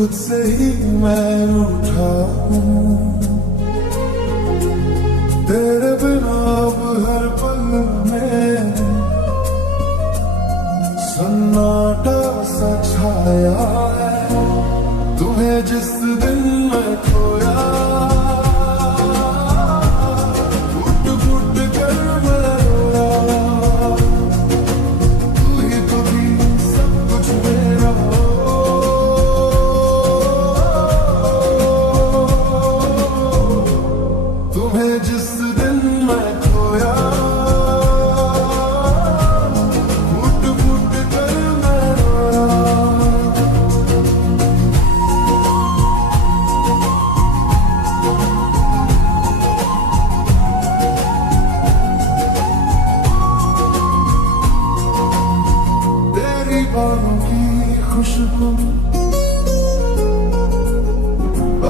खुद से ही मैं उठा हूँ। तेरे बिना अब हर पल में सन्नाटा सा छाया है। तुम्हें जिस दिन मैं खोया, फुट फुट कर मैं रोया। तू ही तो भी सब कुछ मेरा हो। तुम्हें जिस दिन मैं खोया, फुट फुट कर मैं रोया। तेरी बाहों की खुशबू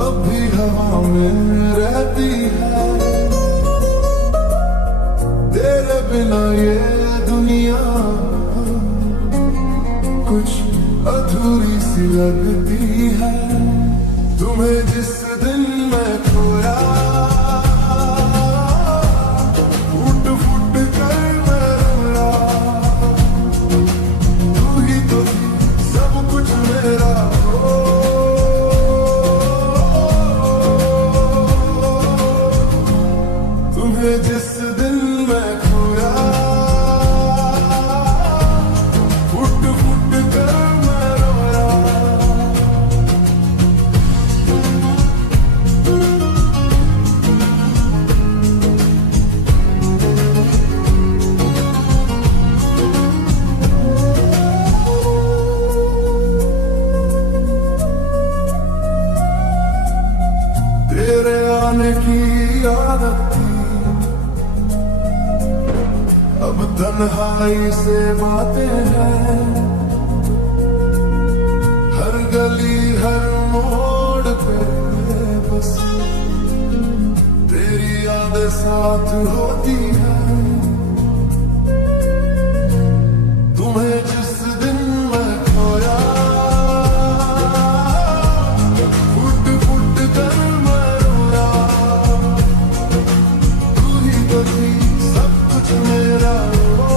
अब भी हवा में रहती है। तेरे बिना ये दुनिया कुछ अधूरी सी लगती है। तुम्हें जिस दिन मैं खोया, फुट फुट कर मैं रोया। तू ही तो थी सब कुछ मेरा हो। तुम्हें जिस दिन मैं खोया, फुट फुट कर मैं रोया। तेरे आने की आदत थी, अब तन्हाई से बातें हैं। हर गली हर मोड़ पे बस तेरी यादें साथ होती है। तुम्हें जिस दिन मैं खोया, फुट फुट कर मैं रोया। तू ही तो थी सब कुछ मेरा हो।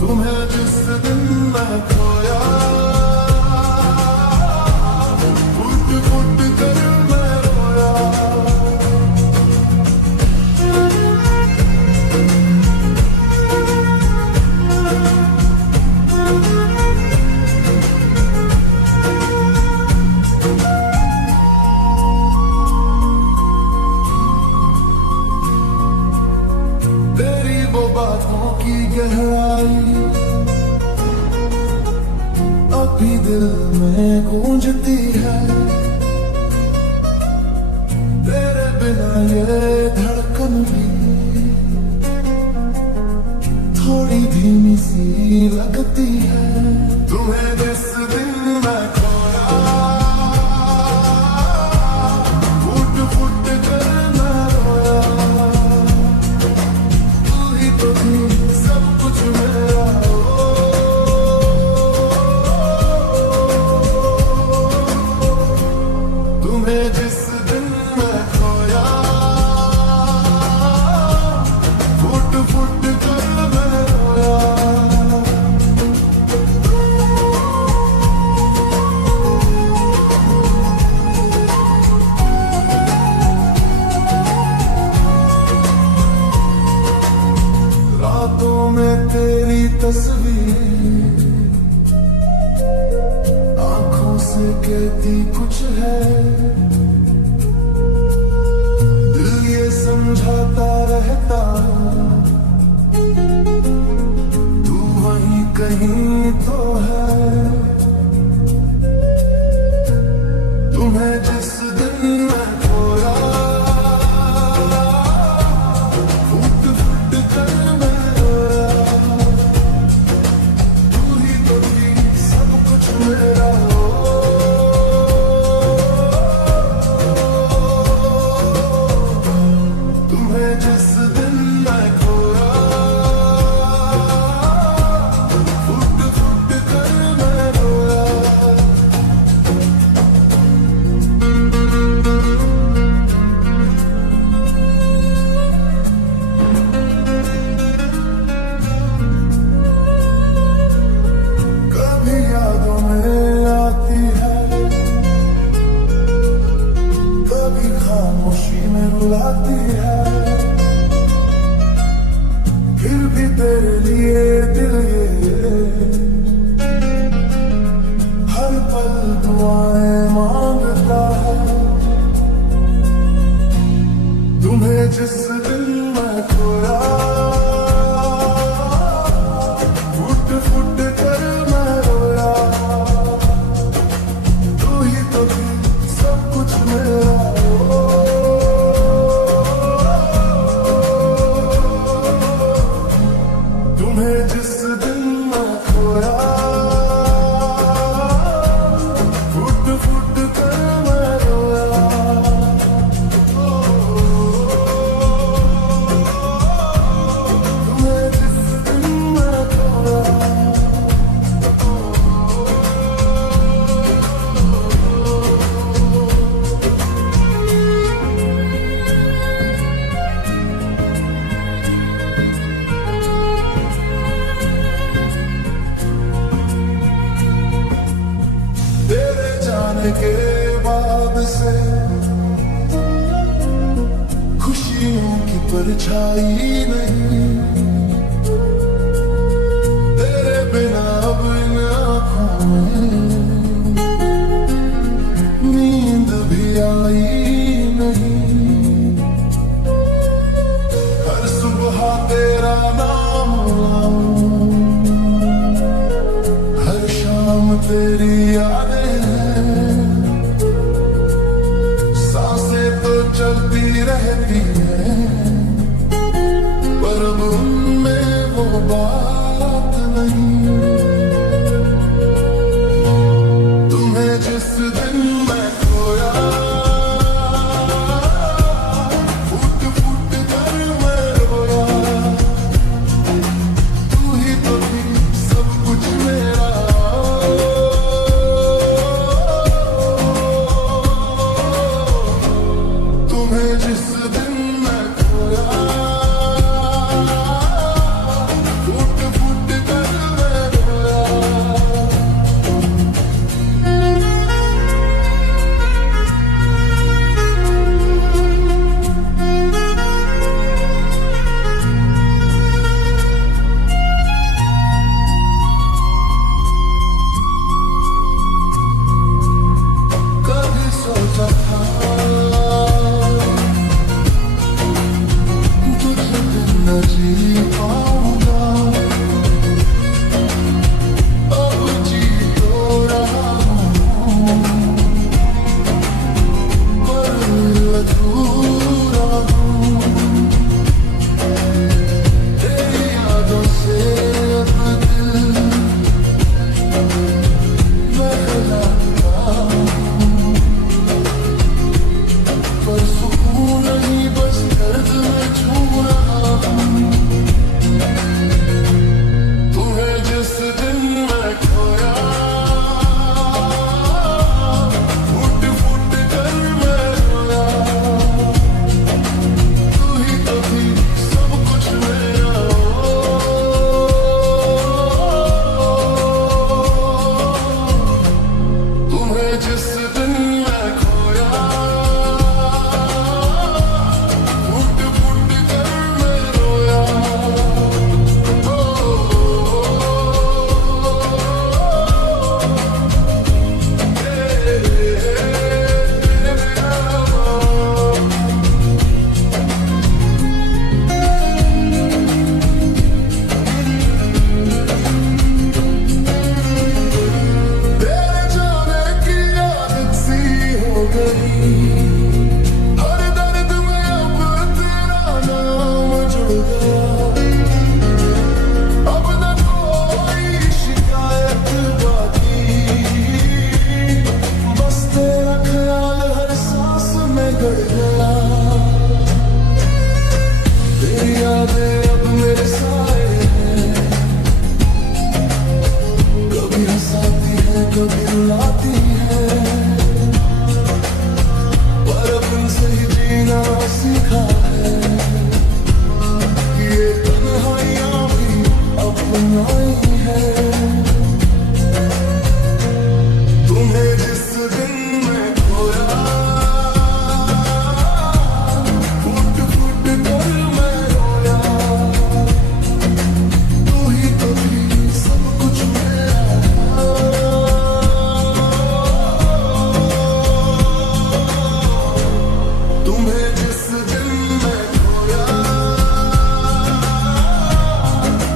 तुम्हें जिस दिन मैं खोया, फुट फुट कर मैं रोया। तेरी वो बातों की गहराई अभी दिल में गूंजती है। तेरे बिना ये धड़कन भी थोड़ी धीमी सी लगती है। तुम्हें जिस दिन मैं खोया, फुट फुट कर मैं रोया। तू ही तो थी सब कुछ मेरा हो। तुम्हें जिस दिन मैं खोया, फुट फुट कर मैं रोया। रातों में तेरी तस्वीर आंखों से कहती कुछ है। दिल ये समझाता रहता तू वहीं कहीं तो है। तुम्हें जिस दिन मैं खोया, फुट फुट कर मैं रोया। तू ही तो थी सब कुछ मेरा हो। तुम्हें जिस दिन मैं खोया, के बाद से खुशियों की परछाई नहीं, तेरे बिना अब इन आँखों में नींद भी आई नहीं। हर सुबह तेरा नाम लाऊं, हर शाम तेरी यादें हैं, सांसें तो चलती रहती हैं, पर अब उनमें वो बात नहीं। तुम्हें जिस दिन मैं खोया, फुट फुट कर मैं रोया, तू ही तो थी सब कुछ मेरा। तुम्हें जिस दिन मैं खोया, फुट फुट कर मैं रोया। कभी सोचा था तुझे न जी पाऊंगा, अब जी तो रहा हूँ, पर अधूरा हूँ। तेरी यादों से अब दिल बहलाता हूँ, पर सुकून नहीं बस दर्द में झूम रहा हूँ। तुम्हें जिस दिन मैं खोया, फुट फुट कर मैं रोया, तू ही तो थी सब कुछ मेरा। तुम्हें जिस दिन मैं खोया, फुट फुट कर मैं रोया। तेरे जाने की आदत सी हो गई, हर दर्द में अब तेरा नाम जुड़ गया। अब न कोई शिकायत बाकी, बस तेरा ख्याल हर सांस में गड़ गया। तेरी यादें अब मेरे साए हैं, कभी हंसाती है कभी रुलाती है, पर अब उनसे ही जीना सीखा है। ये तन्हाइयाँ भी अपनाई है। तुम्हें जिस दिन मैं खोया, फुट फुट कर मैं रोया, तू ही तो थी सब कुछ मेरा। तुम्हें जिस दिन मैं खोया,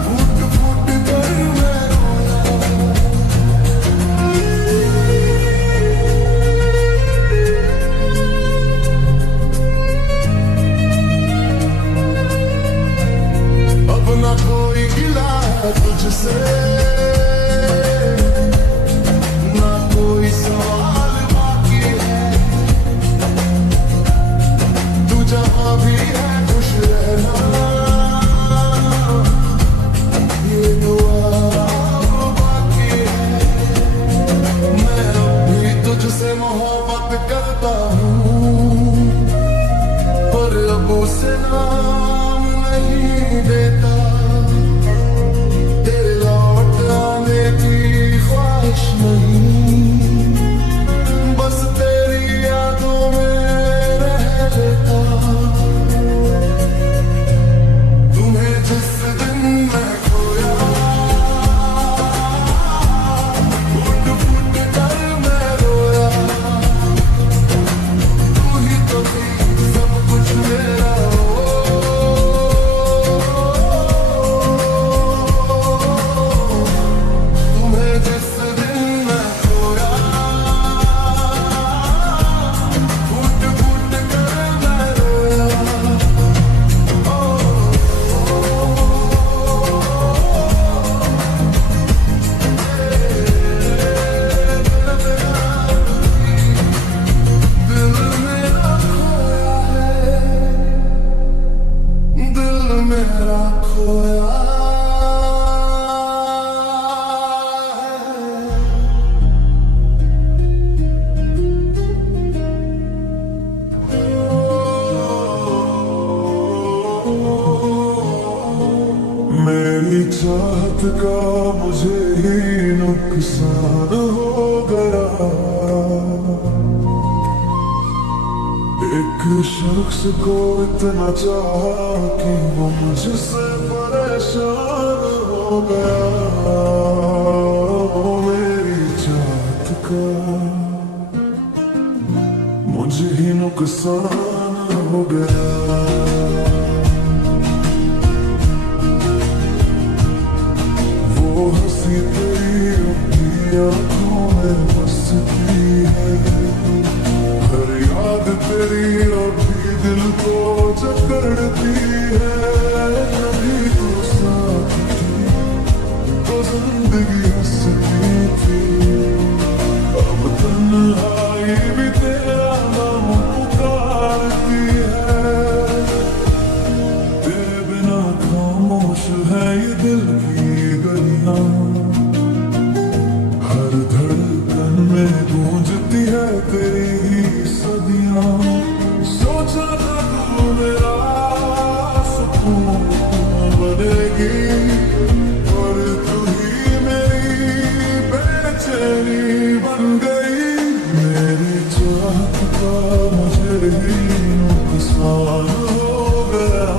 फुट फुट कर मैं रोया। अब न कोई गिला है तुझसे, ना कोई सवाल बाकी है। तू जहाँ भी है खुश रहना, ये दुआ बाकी है। मैं अब भी तुझसे मोहब्बत करता हूँ, पर अब उसे नाम नहीं देता। तेरे लौट आने की ख्वाहिश नहीं, चाहत का मुझे ही नुकसान हो गया। एक शख्स को इतना चाहा कि वो मुझसे परेशान हो गया। मेरी चाहत का मुझे ही नुकसान हो गया। वो हंसी तेरी अपनी आंखों में बसती है, हर याद तेरी अभी दिल को जकड़ती है। कभी तो साथ थी तो जिंदगी हंसती थी, अब तन्हाई भी तेरा नाम पुकारती है। तेरे बिना खामोश है ये दिल की गलियां, हर धड़कन में गूंजती है तेरी ही सदियां। सोचा था तू मेरा सुकून बनेगी, और तू ही मेरी बेचैनी बन गई। मेरी चाहत का मुझे ही नुकसान हो गया।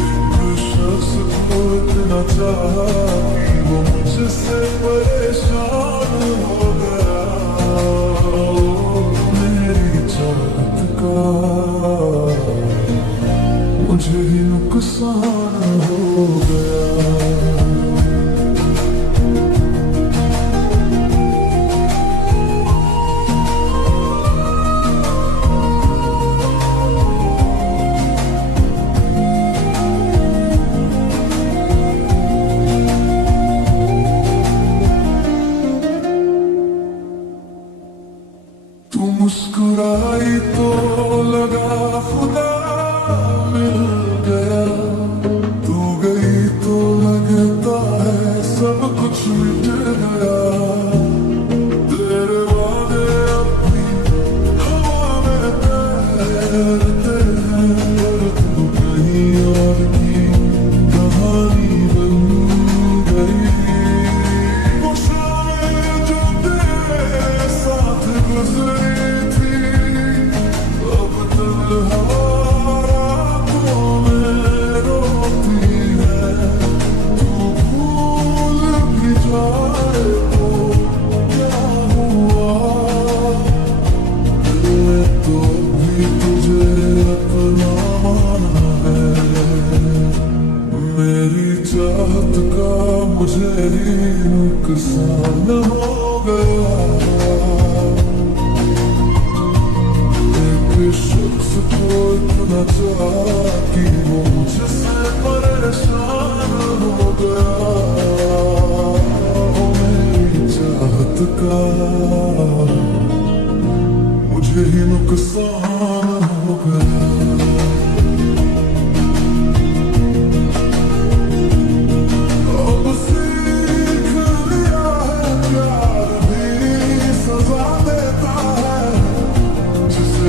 एक शख्स को इतना चाहा कि वो मुझसे परेशान हो गया। मेरी चाहत का मुझे ही नुकसान हो गया। तू मुस्कुराई तो लगा खुदा मिल गया, तू गई तो लगता है सब कुछ मिट गया। तेरे वादे अपनी हवा में तैरते हैं, पर तू कहीं और की कहानी बन गई। वो शाम जो तेरे साथ गुजरी चाहत का मुझे ही नुकसान हो गया। एक शख्स को इतना चाहा कि वो मुझसे परेशान हो गया। मेरी चाहत का मुझे ही नुकसान हो गया।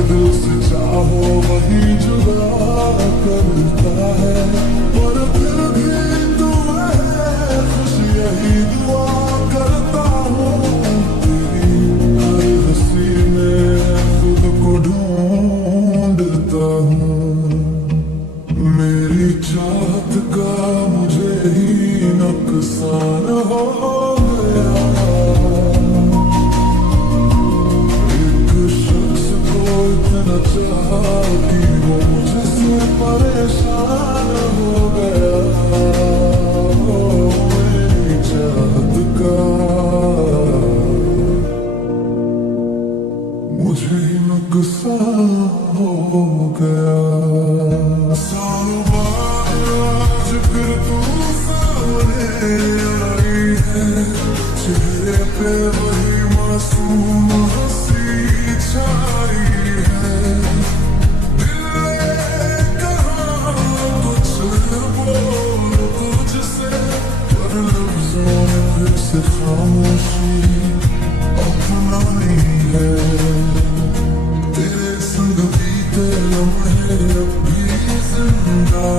दिल से चाहो वही जुदा करता है, पर फिर भी तू है खुश यही दुआ करता हूँ। तेरी हर हंसी में खुद को ढूंढता हूँ। मेरी चाहत का मुझे ही नुकसान हो गया। इतना चाहा कि वो मुझसे परेशान हो गया। मेरी चाहत का मुझे ही नुकसान हो गया। सालों बाद जिक्र तू सामने आई है, चेहरे पे वही मासूम हंसी छाई है। दिल ने कहा कुछ बोल तुझसे, पर लफ्जों ने फिर से खामोशी अपनाई है। तेरे संग बीते लम्हे अब भी जिंदा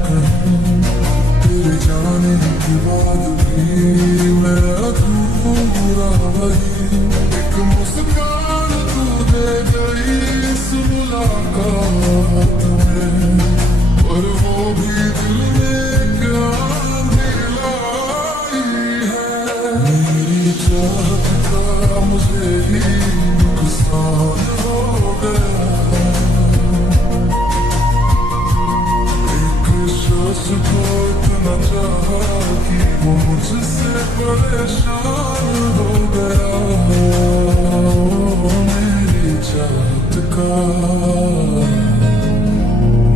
है। के बाद भी मैं अधूरा वही, एक मुस्कान तू दे गई इस मुलाकात में, और वो भी दिल में क्या दिलाई है। मेरी चाहत का मुझे ही नुकसान हो गया, को इतना चाहा कि वो मुझसे परेशान हो गया। मेरी चाहत का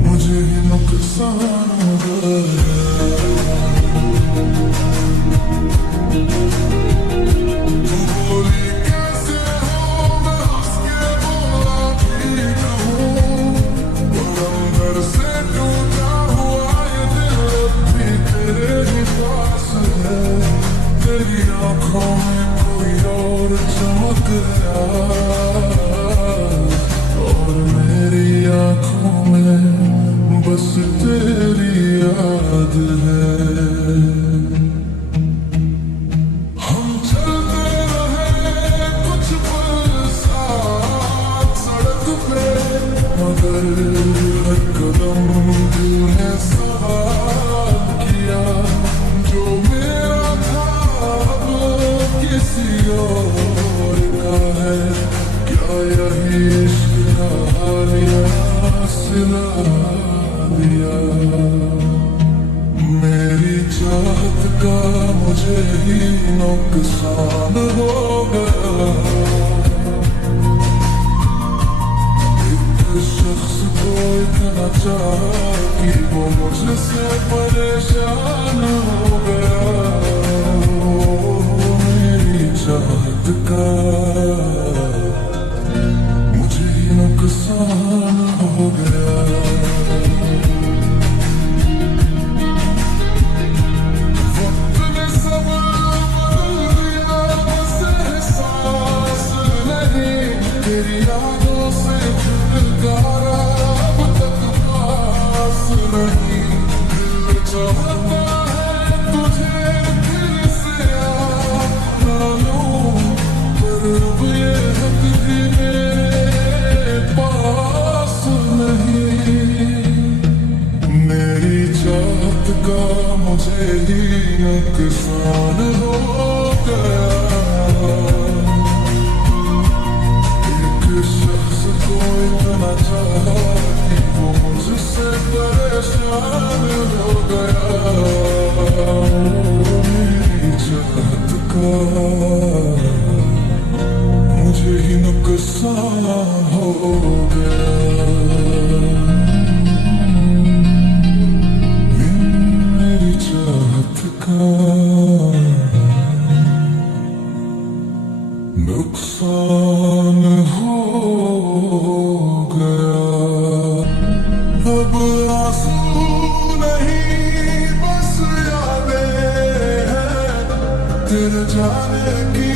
मुझे ही नुकसान हो गया। तू बोली कैसे हो, मैं हंस के बोला ठीक हूँ, और अंदर से टूटा तेरे ही पास है। तेरी आँखों में कोई और चमक गया, और मेरी आँखों में बस तेरी याद है। हम चलते रहे कुछ पल साथ सड़क पे, मगर हर कदम दिल ने सवाल किया, जो मेरा था अब किसी और का है। क्या यही इश्क का हालिया सिला दिया। मेरी चाहत का मुझे ही नुकसान हो गया। एक शख्स को इतना चाहा कि वो मुझसे परेशान हो गया। मेरी चाहत का मुझे ही नुकसान हो गया। वक्त ने सब बदल दिया, बस एहसास नहीं, तेरी यादों से छुटकारा अब तक पास नहीं। दिल चाहता है तुझे दिल से अपना लूं, पर अब ये हक भी मेरे पास नहीं। मेरी चाहत का मुझे ही नुकसान हो गया। एक शख्स को इतना चाहा कि वो मुझसे परेशान हो गया। मेरी चाहत का मुझे ही नुकसान हो गया। मेरी चाहत का नुकसान हो गया। अब आंसू नहीं बस यादें हैं, तेरे जाने की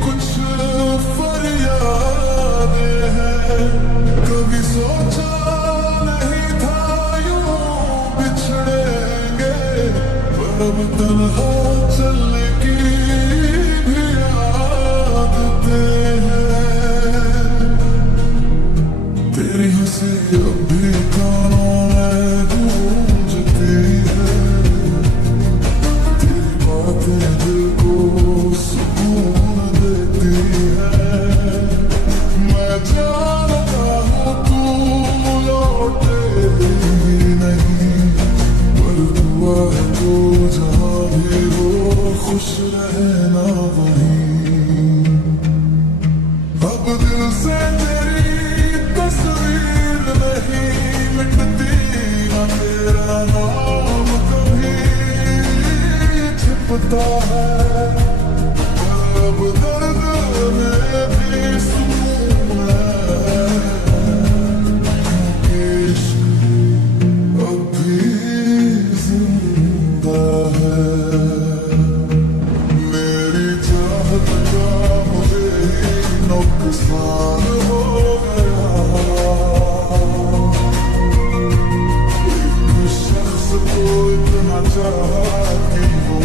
कुछ फरियादें हैं। कभी सोचा नहीं था यूं बिछड़ेंगे, पर अब तन्हा चलने की भी आदतें हैं। तेरी हंसी अब भी कानों में गूंजती है, तेरी बातें दिल को सुकून देती है। मैं जानता हूँ तू लौटेगी नहीं, पर दुआ है तो जहाँ भी हो खुश रहना वहीं। अब दिल से तेरी तस्वीर नहीं मिटती, ना तेरा नाम कभी छिपता है। अब दर्द में भी सुकून है, क्योंकि इश्क अब भी जिंदा है। मेरी चाहत का मुझे ही नुकसान हो गया। एक शख्स को इतना चाहा कि वो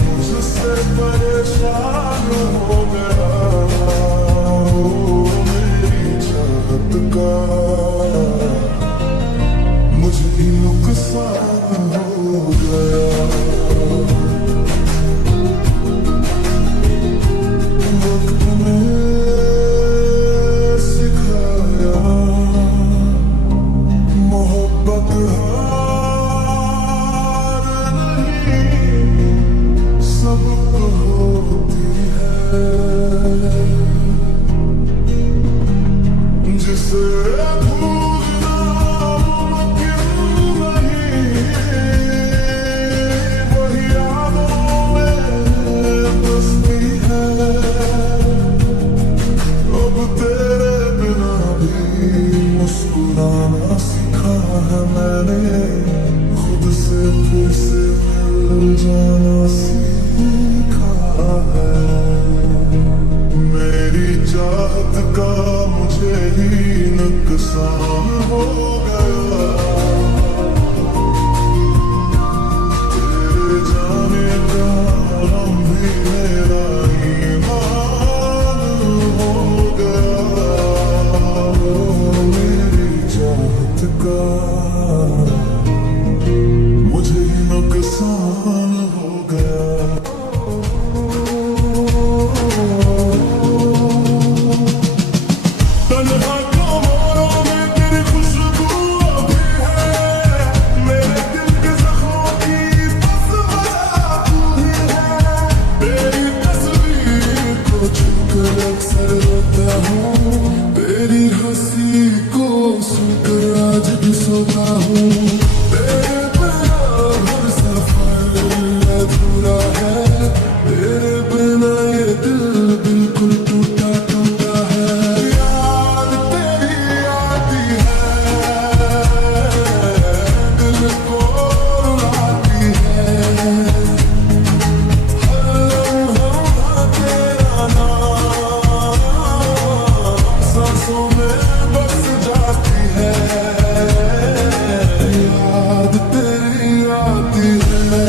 नुकसान हो गया। तेरे जाने का हम भी मेरा ईमान हो गया। वो मेरी चाहत का मुझे ही नुकसान हो गया। तन्हा कमरों में तेरी खुशबू अभी है, मेरे दिल के जख्मों की बस वजह तू ही है। तेरी तस्वीर को छूकर अक्सर रोता हूँ, तेरी हंसी को सुनकर आज भी सोता हूँ। तेरे बिना हर सफर अधूरा है, तेरे बिना ये दिल बिल्कुल टूटा टूटा है। याद तेरी आती है, दिल को रुलाती है। हर लम्हा तेरा नाम सांसों में बस जाती है। याद तेरी आती है।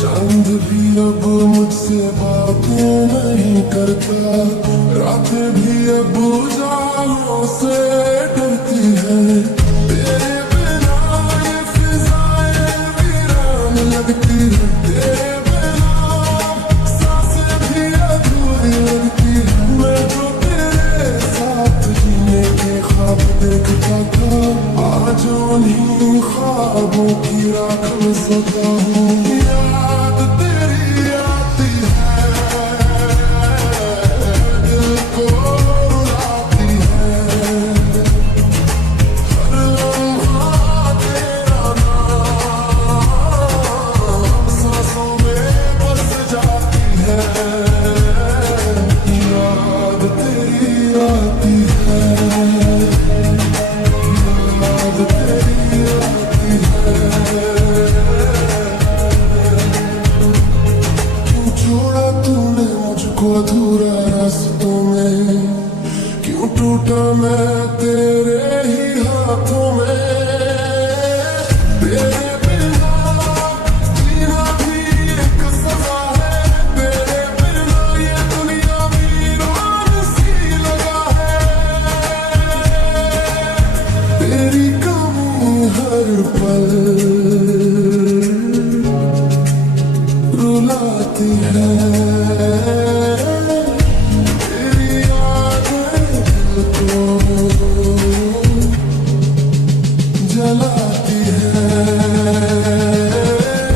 चांद भी अब मुझसे बातें नहीं करता, रातें भी अब उजालों से डरती है। तेरे बिना ये फिजाएं वीरान लगती है, तेरे बिना सांसें भी अधूरी लगती है। मैं जो तेरे साथ जीने के ख्वाब देखता था, आज उन्हीं ख्वाबों की राख में सोता हूँ। याद तेरी आती है, दिल को रुलाती है। हर लम्हा तेरा नाम सांसों में बस जाती है। याद तेरी आती है, याद तेरी आती है। क्यों छोड़ा तूने मुझको अधूरा रास्तों में, क्यों टूटा मैं तेरे ही हाथों में। तेरे बिना जीना भी एक सजा है, तेरे बिना ये दुनिया वीरान सी लगा है। तेरी कमी हर पल रुलाती है। तेरी यादें दिल को जलाती है।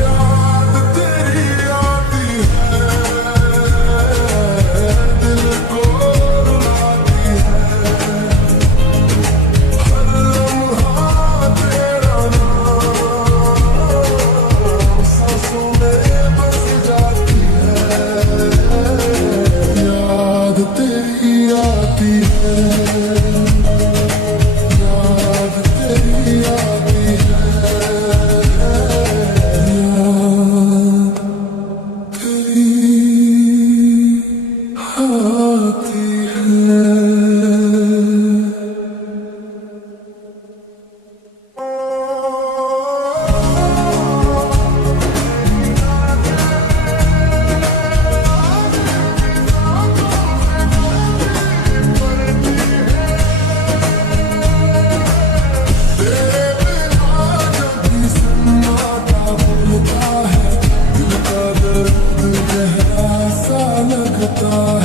याद तेरी आती है, दिल को रुलाती है। हर लम्हा तेरा नाम सांसों में बस जाती है। याद तेरी आती है, याद तेरी आती है। याद तेरी आती है। तेरे बिना जब भी सन्नाटा बोलता है, दिल का दर्द गहरा सा लगता है।